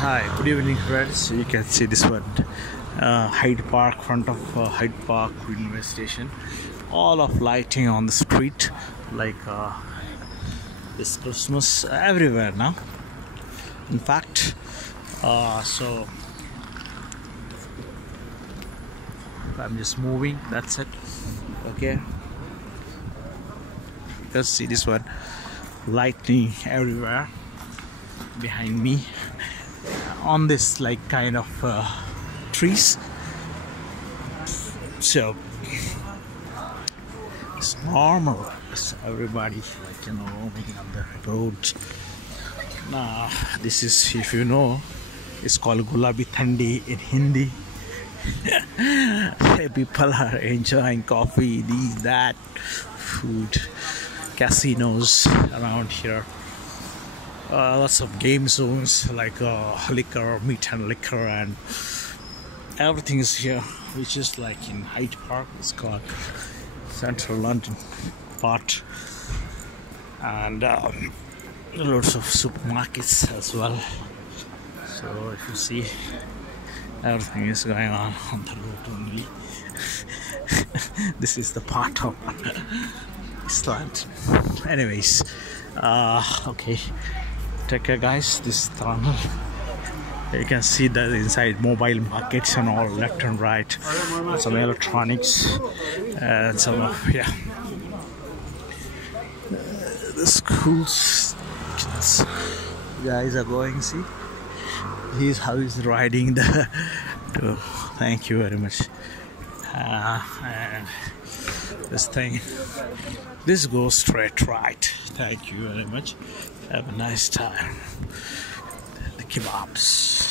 Hi, good evening friends. You can see this one, Hyde Park, front of Hyde Park Queensway station. All of lighting on the street, like this Christmas everywhere now. In fact, so I'm just moving. That's it. Okay. Let's see this one, lightning everywhere behind me. On this like kind of trees, so it's normal. It's everybody roaming on the roads. Now this is, if you know, it's called Gulabi Thandi in Hindi. People are enjoying coffee, these, that, food, casinos around here. Lots of game zones like liquor, meat and liquor, and everything is here, which is like in Hyde Park. It's called Central London part, and lots of supermarkets as well. So if you see, everything is going on the road only. This is the part of Iceland. Anyways, okay. Take care guys. This is tunnel. You can see that inside mobile markets and all, left and right, some electronics and some of the schools kids guys are going. See, he's how he's riding the thank you very much. And this thing, this goes straight right. Thank you very much. Have a nice time. The kebabs.